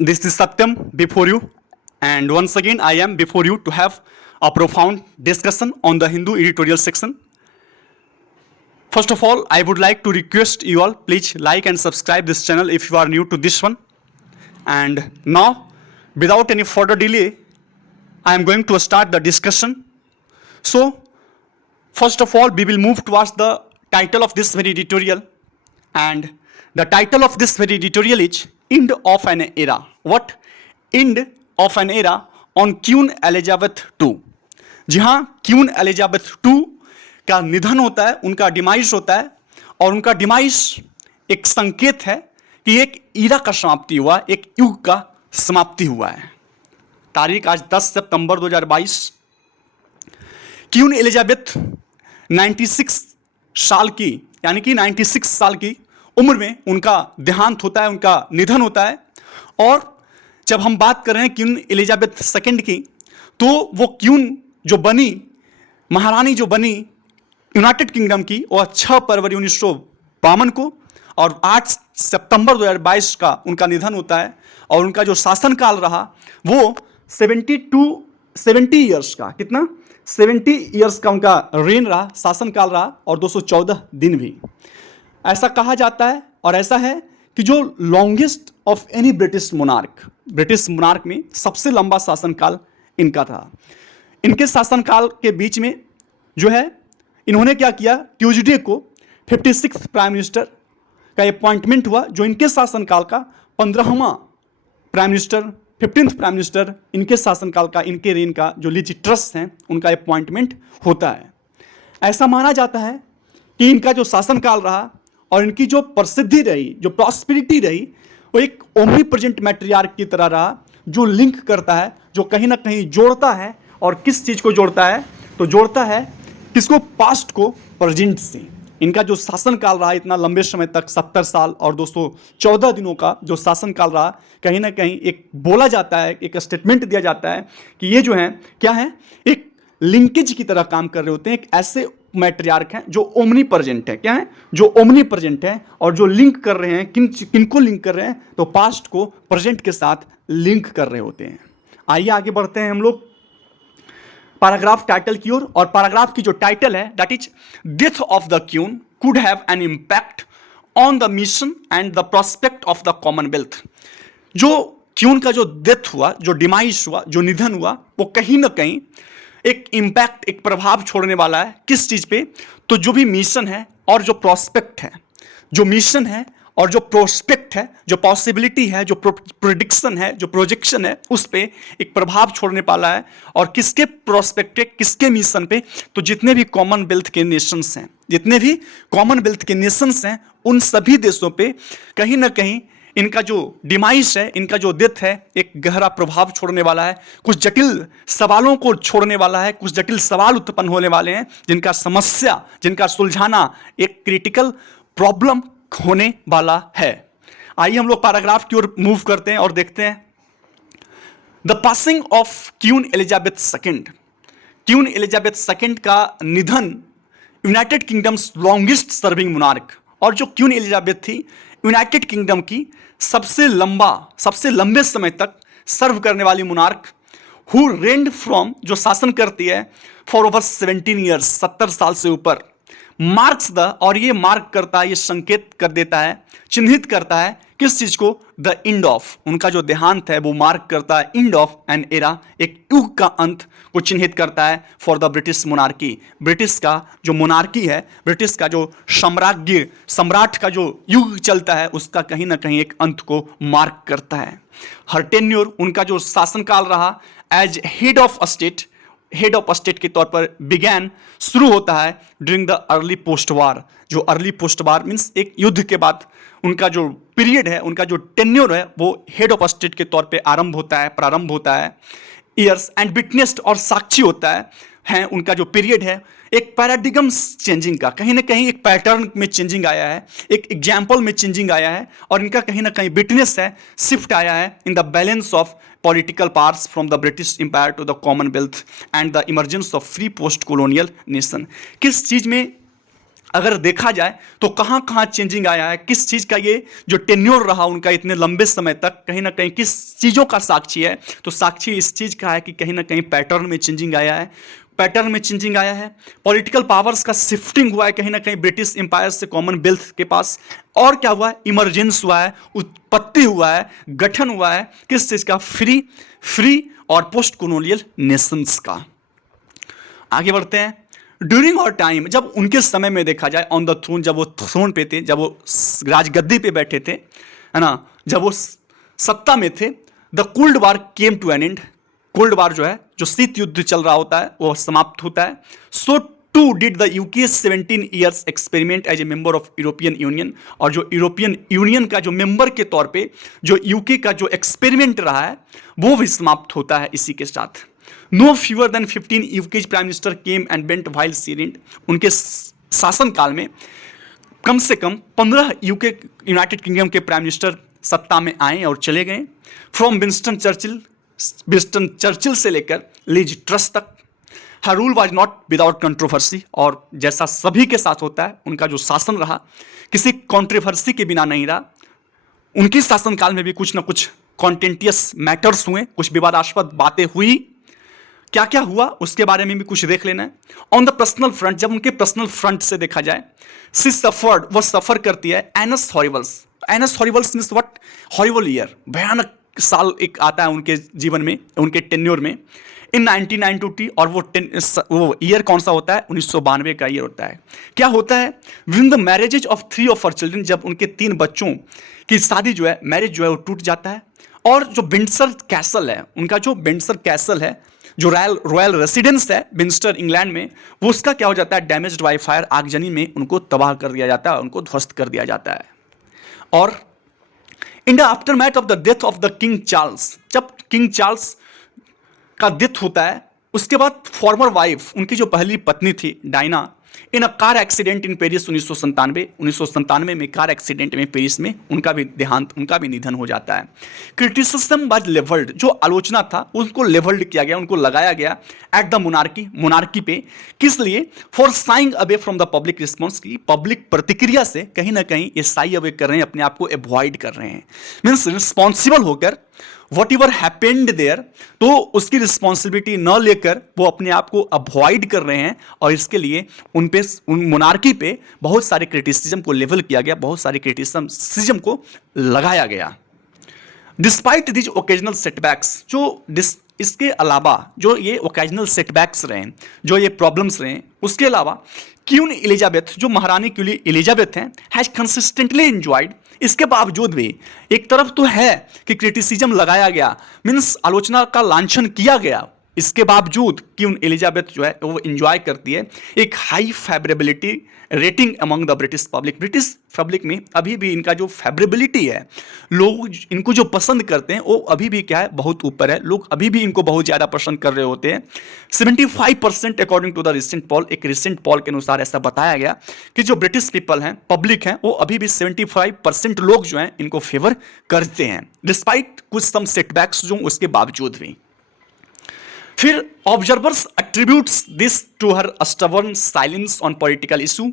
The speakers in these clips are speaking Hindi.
this is Satyam before you, and once again I am before you to have a profound discussion on the Hindu editorial section. First of all, I would like to request you all, please like and subscribe this channel if you are new to this one. And now, without any further delay, I am going to start the discussion. So, first of all, we will move towards the title of this very editorial, and the title of this very editorial is End of an Era. What? End of an Era on queen Elizabeth II. जी हाँ, क्वीन एलिजाबेथ II का निधन होता है, उनका डिमाइस होता है, और उनका डिमाइस एक संकेत है कि एक ईरा का समाप्ति हुआ, एक युग का समाप्ति हुआ है. तारीख आज 10 सितंबर 2022. क्वीन एलिजाबेथ 96 साल की, यानी कि 96 साल की उम्र में उनका देहांत होता है, उनका निधन होता है. और जब हम बात कर रहे हैं क्वीन एलिजाबेथ II की, तो वो क्वीन जो बनी, महारानी जो बनी यूनाइटेड किंगडम की, वह 6 फरवरी 1952 को, और 8 सितंबर 2022 का उनका निधन होता है. और उनका जो शासनकाल रहा वो 70 ईयर्स का, कितना 70 ईयर्स का उनका रेन रहा, शासनकाल रहा, और 214 दिन भी. ऐसा कहा जाता है और ऐसा है कि जो longest of any British monarch में सबसे लंबा शासनकाल इनका था. इनके शासनकाल के बीच में जो है, इन्होंने क्या किया, ट्यूसडे को 56 प्राइम मिनिस्टर का अपॉइंटमेंट हुआ, जो इनके शासनकाल का 15वां prime minister, 15th prime minister इनके शासनकाल का, इनके रेन का जो लीज ट्रस्ट हैं उनका अपॉइंटमेंट होता है. ऐसा माना जाता है कि इनका जो शासनकाल रहा और इनकी जो प्रसिद्धि रही, जो प्रॉस्पेरिटी रही, वो एक ओमनी प्रेजेंट मैट्रियार्क की तरह रहा, जो लिंक करता है, जो कहीं ना कहीं जोड़ता है. और किस चीज़ को जोड़ता है? तो जोड़ता है किसको? पास्ट को प्रेजेंट से. इनका जो शासनकाल रहा इतना लंबे समय तक, 70 साल और 214 दिनों का जो शासनकाल रहा, कहीं ना कहीं एक बोला जाता है, एक स्टेटमेंट दिया जाता है कि ये जो है क्या है, एक लिंकेज की तरह काम कर रहे होते हैं. एक ऐसे मैट्रियार्क हैं जो ओमनी प्रेजेंट है. क्या है? जो ओमनी प्रेजेंट है, और जो लिंक कर रहे हैं, किनको लिंक कर रहे हैं? तो पास्ट को प्रेजेंट के साथ लिंक कर रहे होते हैं. आइए आगे बढ़ते हैं हम लोग पैराग्राफ टाइटल की ओर. और पैराग्राफ की जो टाइटल है, that is death of the queen could have an impact on the mission and the prospect of the Commonwealth. जो क्वीन का जो डेथ हुआ, जो डिमाइस हुआ, जो निधन हुआ, वो कहीं ना कहीं एक इम्पैक्ट, एक प्रभाव छोड़ने वाला है. किस चीज पे? तो जो भी मिशन है और जो प्रोस्पेक्ट है, जो मिशन है और जो प्रोस्पेक्ट है, जो पॉसिबिलिटी है, जो प्रोडिक्शन है, जो प्रोजेक्शन है, उस पे एक प्रभाव छोड़ने वाला है. और किसके प्रोस्पेक्ट पे, किसके मिशन पे? तो जितने भी कॉमनवेल्थ के नेशंस हैं, जितने भी कॉमनवेल्थ के नेशंस हैं, उन सभी देशों पे कहीं ना कहीं इनका जो डिमाइस है, इनका जो डेथ है, एक गहरा प्रभाव छोड़ने वाला है. कुछ जटिल सवालों को छोड़ने वाला है, कुछ जटिल सवाल उत्पन्न होने वाले हैं, जिनका समस्या, जिनका सुलझाना एक क्रिटिकल प्रॉब्लम होने वाला है. आइए हम लोग पैराग्राफ की ओर मूव करते हैं और देखते हैं. The passing of queen Elizabeth II. Queen Elizabeth II का निधन United kingdoms longest serving monarch, और जो क्वीन एलिजाबेथ थी यूनाइटेड किंगडम की सबसे लंबे समय तक सर्व करने वाली मोनार्क, हु रेंड फ्रॉम, जो शासन करती है फॉर ओवर 17 ईयर्स, 70 साल से ऊपर. मार्क्स द, और ये मार्क करता है, ये संकेत कर देता है, चिन्हित करता है किस चीज को? The end of. उनका जो देहांत है वो मार्क करता है एंड ऑफ एन एरा, एक युग का अंत को चिन्हित करता है for the British monarchy. British का जो मोनार्की है, ब्रिटिश का जो सम्राट का जो युग चलता है, उसका कहीं ना कहीं एक अंत को मार्क करता है. हर टेन्योर, उनका जो शासनकाल रहा एज हेड ऑफ स्टेट के तौर पर बिगैन, शुरू होता है ड्यूरिंग द अर्ली पोस्ट वार. जो अर्ली पोस्ट वार मीन्स एक युद्ध के बाद उनका जो पीरियड है, उनका जो टेन्योर है, वो हेड ऑफ स्टेट के तौर पे प्रारंभ होता है. ईयर्स एंड विटनेस्ड, और साक्षी होता है उनका जो पीरियड है एक पैराडिगम चेंजिंग का, कहीं ना कहीं एक पैटर्न में चेंजिंग आया है, एक एग्जाम्पल में चेंजिंग आया है, और इनका कहीं ना कहीं विटनेस है, शिफ्ट आया है in the balance of political powers from the British Empire to the Commonwealth and the emergence of free post colonial nation. किस चीज में अगर देखा जाए तो कहाँ कहाँ चेंजिंग आया है, किस चीज़ का ये जो टेन्योर रहा उनका इतने लंबे समय तक, कहीं ना कहीं किस चीज़ों का साक्षी है, तो साक्षी इस चीज़ का है कि कहीं ना कहीं पैटर्न में चेंजिंग आया है, पैटर्न में चेंजिंग आया है, पॉलिटिकल पावर्स का शिफ्टिंग हुआ है कहीं ना कहीं ब्रिटिश एम्पायर से कॉमनवेल्थ के पास। और क्या हुआ है, इमरजेंस हुआ है, उत्पत्ति हुआ है, गठन हुआ है किस चीज़ का, फ्री और पोस्ट कॉलोनियल नेशंस का। आगे बढ़ते हैं। ड्यूरिंग और टाइम, जब उनके समय में देखा जाए ऑन द थ्रोन, जब वो थ्रोन पे थे, जब वो राजगद्दी पे बैठे थे, है ना, जब वो सत्ता में थे, the cold war came to an end. Cold war जो है, जो शीत युद्ध चल रहा होता है, वो समाप्त होता है। So too did the UK 17 years experiment as a member of European Union. और जो यूरोपियन यूनियन का जो मेंबर के तौर पे जो यूके का जो एक्सपेरिमेंट रहा है वो भी समाप्त होता है इसी के साथ। No fewer than 15 UK prime minister came and went while she reigned. उनके शासनकाल में कम से कम 15 यूके यूनाइटेड किंगडम के प्राइम मिनिस्टर सत्ता में आए और चले गए। फ्रॉम विंस्टन चर्चिल से लेकर लिज ट्रस तक। Her rule was not without controversy. और जैसा सभी के साथ होता है, उनका जो शासन रहा किसी कॉन्ट्रोवर्सी के बिना नहीं रहा। उनके शासनकाल में भी कुछ ना कुछ कॉन्टेंटियस मैटर्स हुए, कुछ विवादास्पद बातें हुई। क्या क्या हुआ उसके बारे में भी कुछ देख लेना है। ऑन द पर्सनल फ्रंट, जब उनके पर्सनल फ्रंट से देखा जाए, सी सफर्ड, वो सफर करती है annus horribilis. Annus horribilis means what, horrible year, भयानक साल एक आता है उनके जीवन में, उनके टेन्योर में, इन 1992। और वो ईयर कौन सा होता है, 1992 का ईयर होता है। क्या होता है, win the marriages of 3 of her children, जब उनके 3 बच्चों की शादी जो है, मैरिज जो है वो टूट जाता है। और जो विंडसर कैसल है, उनका जो विंडसर कैसल है, जो रॉयल रेसिडेंस है विंस्टर इंग्लैंड में, वो उसका क्या हो जाता है, डैमेज्ड बाय फायर, आगजनी में उनको तबाह कर दिया जाता है, उनको ध्वस्त कर दिया जाता है। और in the aftermath of the death of the king Charles, जब किंग चार्ल्स का डेथ होता है, उसके बाद फॉर्मर वाइफ, उनकी जो पहली पत्नी थी Diana, in a car accident in Paris 1997 में कार एक्सीडेंट में पेरिस में उनका भी देहांत, उनका भी निधन हो जाता है। क्रिटिसिज्म वाज लेवल्ड, जो आलोचना था उसको लेवल्ड किया गया, उनको लगाया गया एट द मोनार्की पे। किस लिए, for saying away from the public response, की पब्लिक प्रतिक्रिया से कहीं ना कहीं ये साई अवे कर रहे हैं, अपने आप को अवॉइड कर रहे हैं, मीन्स रिस्पॉन्सिबल होकर वट एवर हैपेंड देयर, तो उसकी रिस्पॉन्सिबिलिटी न लेकर वो अपने आप को अवॉइड कर रहे हैं। और इसके लिए उन मोनार्की पे बहुत सारे क्रिटिसिज्म को लेवल किया गया, बहुत सारे क्रिटिसिज्म को लगाया गया। डिस्पाइट दिज ओकेजनल सेटबैक्स, जो इसके अलावा जो ये ओकेजनल सेटबैक्स रहे, जो ये प्रॉब्लम्स रहे, उसके अलावा क्वीन एलिजाबेथ, जो महारानी क्वीन एलिजाबेथ हैं, हैज कंसिस्टेंटली एंजॉयड, इसके बावजूद भी एक तरफ तो है कि क्रिटिसिज्म लगाया गया, मीन्स आलोचना का लांछन किया गया, इसके बावजूद क्वीन एलिजाबेथ जो है वो एंजॉय करती है एक high favourability rating among the British public में अभी भी इनका जो फेवरेबिलिटी है, लोग इनको जो पसंद करते हैं वो अभी भी क्या है, बहुत ऊपर है। लोग अभी भी इनको बहुत ज़्यादा पसंद कर रहे होते हैं। 75% according to the recent poll, एक रिसेंट पॉल के अनुसार ऐसा बताया गया कि जो ब्रिटिश पीपल हैं, पब्लिक हैं, वो अभी भी 75% लोग जो हैं इनको फेवर करते हैं, डिस्पाइट कुछ सम सेटबैक्स जो उसके बावजूद भी। फिर observers attributes this to her stubborn silence on political issue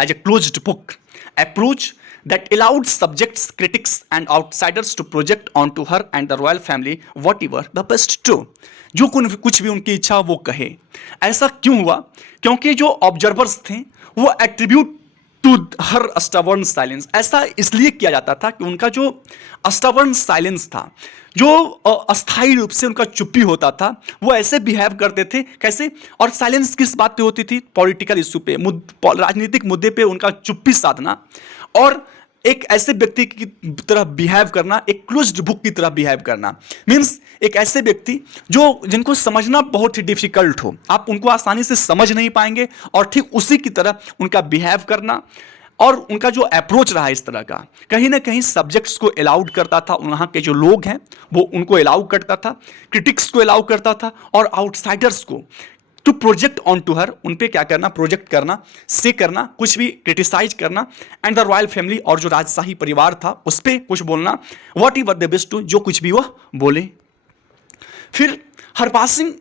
as a closed book approach that allowed subjects, critics and outsiders to project onto her and the royal family whatever the best to, जो कुछ भी उनकी इच्छा वो कहे। ऐसा क्यों हुआ, क्योंकि जो ऑब्जर्वर्स थे वो attribute to her stubborn silence, ऐसा इसलिए किया जाता था कि उनका जो स्टबर्न साइलेंस था, जो अस्थायी रूप से उनका चुप्पी होता था, वो ऐसे बिहेव करते थे कैसे, और साइलेंस किस बात पे होती थी, पॉलिटिकल इशू पे, राजनीतिक मुद्दे पे उनका चुप्पी साधना, और एक ऐसे व्यक्ति की तरह बिहेव करना, एक क्लोज्ड बुक की तरह बिहेव करना, मीन्स एक ऐसे व्यक्ति जो जिनको समझना बहुत ही डिफिकल्ट हो, आप उनको आसानी से समझ नहीं पाएंगे, और ठीक उसी की तरह उनका बिहेव करना। और उनका जो अप्रोच रहा इस तरह का, कहीं ना कहीं सब्जेक्ट्स को अलाउड करता था, वहाँ के जो लोग हैं वो उनको अलाउ करता था, क्रिटिक्स को अलाउ करता था, और आउटसाइडर्स को to project on to her, उन पे क्या करना, प्रोजेक्ट करना, से करना, कुछ भी क्रिटिसाइज करना, एंड द रॉयल फैमिली, और जो राजशाही परिवार था उस पर कुछ बोलना, whatever the best to, जो कुछ भी वह बोले। फिर हर पासिंग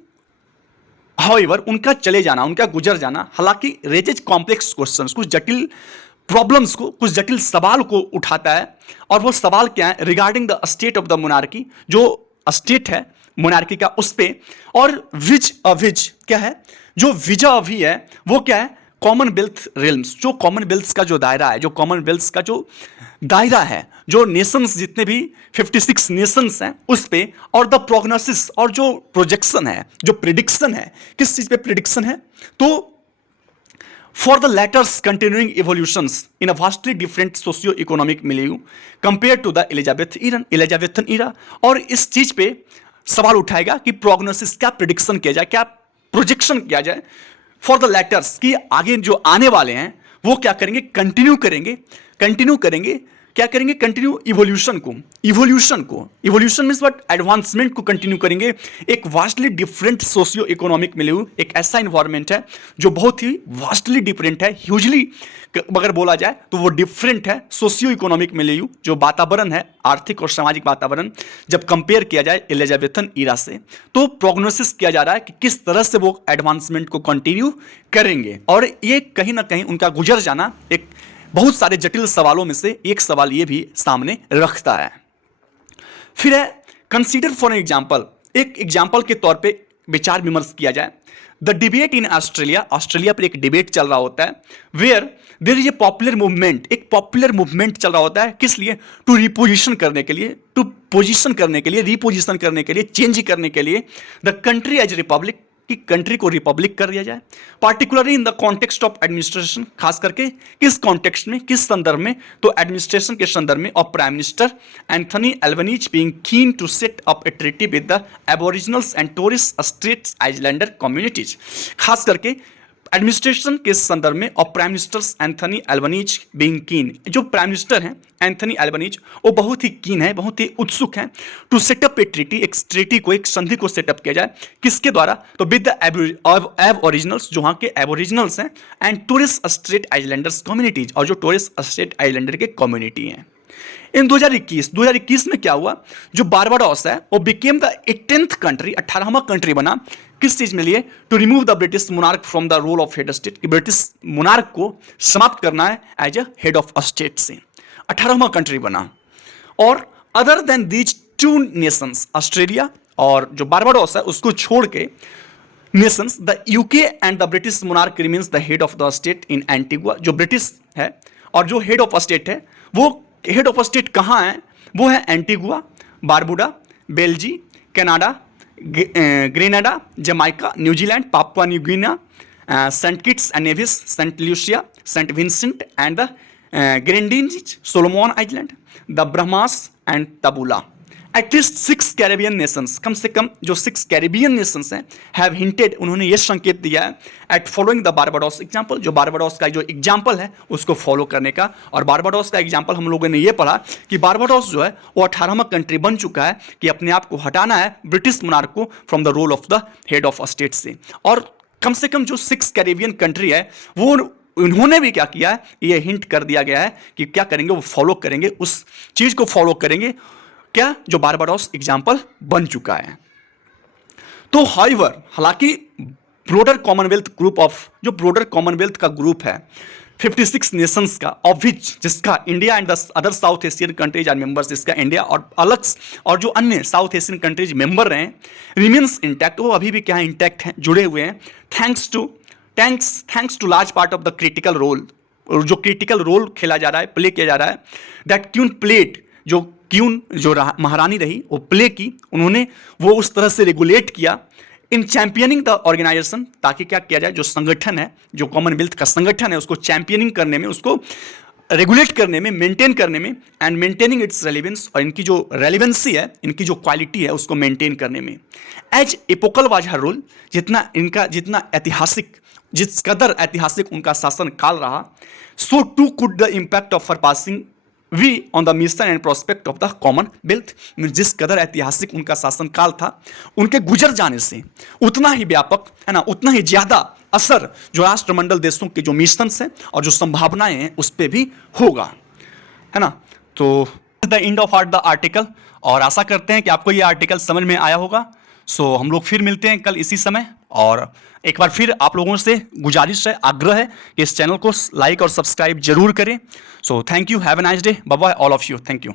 हाउएवर उनका चले जाना, उनका गुजर जाना हालांकि रेजेज कॉम्प्लेक्स क्वेश्चंस, कुछ जटिल प्रॉब्लम्स को, कुछ जटिल सवाल को उठाता है। और वो सवाल क्या है? Regarding the state of the monarchy, जो स्टेट है मोनार्की का उस पे, और विच अविज क्या है, जो विजा अभी है वो क्या है? कॉमनवेल्थ रिल्म्स, जो कॉमनवेल्थ का जो दायरा है, जो कॉमनवेल्थ का जो दायरा है, जो नेशंस जितने भी 56 नेशंस हैं उस पे, और द प्रोग्नोसिस, और जो प्रोजेक्शन है, जो प्रिडिक्शन है, किस चीज पे प्रिडिक्शन है? तो for the latter's continuing evolutions in a vastly different socio-economic milieu compared to the Elizabethan era। और इस चीज पे सवाल उठाएगा कि प्रोग्नोसिस, क्या प्रिडिक्शन किया जाए, क्या प्रोजेक्शन किया जाए फॉर द लेटर्स, कि आगे जो आने वाले हैं वो क्या करेंगे? कंटिन्यू करेंगे क्या करेंगे? Continue evolution means what? Advancement को कंटिन्यू करेंगे। एक vastly different socio economic milieu, एक ऐसा इन्वायरमेंट है जो बहुत ही वास्टली डिफरेंट है, ह्यूजली अगर बोला जाए तो वो डिफरेंट है। सोशियो इकोनॉमिक मिलियू जो वातावरण है, आर्थिक और सामाजिक वातावरण, जब कंपेयर किया जाए एलिजाबेथन ईरा से, तो प्रोग्नोसिस किया जा रहा है कि किस तरह से वो एडवांसमेंट को कंटिन्यू करेंगे। और ये कहीं ना कहीं उनका गुजर जाना एक बहुत सारे जटिल सवालों में से एक सवाल ये भी सामने रखता है। फिर है कंसीडर फॉर एग्जाम्पल, एक एग्जाम्पल के तौर पे विचार विमर्श किया जाए। The debate in Australia, Australia पर एक डिबेट चल रहा होता है, where there is a popular movement, एक पॉपुलर मूवमेंट चल रहा होता है, किस लिए? टू रिपोजिशन करने के लिए, टू पोजिशन करने के लिए, रिपोजिशन करने के लिए, चेंज करने के लिए द कंट्री एज रिपब्लिक, कि कंट्री को रिपब्लिक कर दिया जाए। Particularly in the context of administration, खास करके किस कॉन्टेक्स्ट में, किस संदर्भ में? तो एडमिनिस्ट्रेशन के संदर्भ में of Prime Minister Anthony Albanese being keen to set up a treaty with the Aboriginals and Torres Strait Islander communities. खास करके एडमिनिस्ट्रेशन के संदर्भ में और Prime Minister Anthony Albanese being keen, जो प्राइम मिनिस्टर हैं एंथनी एल्बनीज, वो बहुत ही कीन है, बहुत ही उत्सुक हैं टू सेटअप ए ट्रीटी, एक ट्रीटी को, एक संधि को सेटअप किया जाए, किसके द्वारा? तो विद द एबोरिजिनल्स, जो वहाँ के एबोरिजिनल्स हैं, and Torres straight Islanders communities, और जो टोरेस स्ट्रेट आइलैंडर के कम्युनिटी हैं। इन 2021 में क्या हुआ? जो बारबाडोस है वो बिकेम द 18th कंट्री, 18वां कंट्री बना, किस चीज में लिए? To remove the British monarch from the role of head state, कि ब्रिटिश मोनार्क को समाप्त करना है as a head of state से, 18वां कंट्री बना। और other than these two nations, Australia और जो बारबाडोस है उसको छोड़ के nations, the UK and the British monarch remains the head of the state in Antigua. जो ब्रिटिश है और जो हेड ऑफ स्टेट है, वो हेड ऑफ स्टेट कहाँ है? वो है Antigua, Barbuda, Belize, Canada, Grenada, Jamaica, New Zealand, Papua New Guinea, saint Kitts and Nevis, saint Lucia, saint Vincent and the Grenadines, Solomon island, the Bahamas and Tuvalu. At least 6 Caribbean nations, कम से कम जो 6 कैरेबियन नेशंस हैं, हैव हिंटेड, उन्होंने ये संकेत दिया है at following the Barbados example, जो बारबाडोस का जो एग्जाम्पल है उसको फॉलो करने का। और बारबाडोस का एग्जाम्पल हम लोगों ने ये पढ़ा कि बारबाडोस जो है वो 18वां कंट्री बन चुका है कि अपने आप को हटाना है ब्रिटिश मोनार्क को from the role of the head of state से। और कम से कम जो 6 कैरेबियन कंट्री है वो उन्होंने भी क्या किया है, ये हिंट कर दिया गया है कि क्या करेंगे, वो फॉलो करेंगे, उस चीज को फॉलो करेंगे, क्या? जो बारबाडोस एग्जाम्पल बन चुका है। तो हाउएवर, हालांकि ब्रोडर कॉमनवेल्थ ग्रुप ऑफ, जो ब्रोडर कॉमनवेल्थ का ग्रुप है 56 नेशंस का, ऑफ विच जिसका India and the other South Asian countries are members, जिसका इंडिया और अलग और जो अन्य साउथ एशियन कंट्रीज मेंबर रहे, रिमेन्स इंटैक्ट, वो अभी भी क्या है? इंटैक्ट हैं, जुड़े हुए हैं, thanks to large part of the critical role, जो क्रिटिकल रोल खेला जा रहा है, प्ले किया जा रहा है, दैट क्यून प्लेड, जो क्यून जो महारानी रही वो प्ले की, उन्होंने वो उस तरह से रेगुलेट किया इन चैंपियनिंग द ऑर्गेनाइजेशन, ताकि क्या किया जाए, जो संगठन है, जो कॉमनवेल्थ का संगठन है, उसको चैंपियनिंग करने में, उसको रेगुलेट करने में, मेंटेन करने में, एंड मेंटेनिंग इट्स रेलिवेंस, और इनकी जो रेलिवेंसी है, इनकी जो क्वालिटी है उसको मेंटेन करने में। As epochal was her role, जितना ऐतिहासिक, जिस कदर ऐतिहासिक उनका शासन काल रहा, so too could the impact of passing be on the mission and prospect of the Commonwealth. जिस कदर ऐतिहासिक उनका शासनकाल था, उनके गुजर जाने से उतना ही व्यापक है ना, उतना ही ज्यादा असर जो राष्ट्रमंडल देशों के जो मिशंस हैं और जो संभावनाएं हैं उस पर भी होगा, है ना। तो the end of the article, और आशा करते हैं कि आपको ये आर्टिकल समझ में आया होगा। सो हम लोग फिर मिलते हैं कल इसी समय, और एक बार फिर आप लोगों से गुजारिश है, आग्रह है कि इस चैनल को लाइक और सब्सक्राइब जरूर करें। So thank you, have a nice day, bye bye all of you, thank you.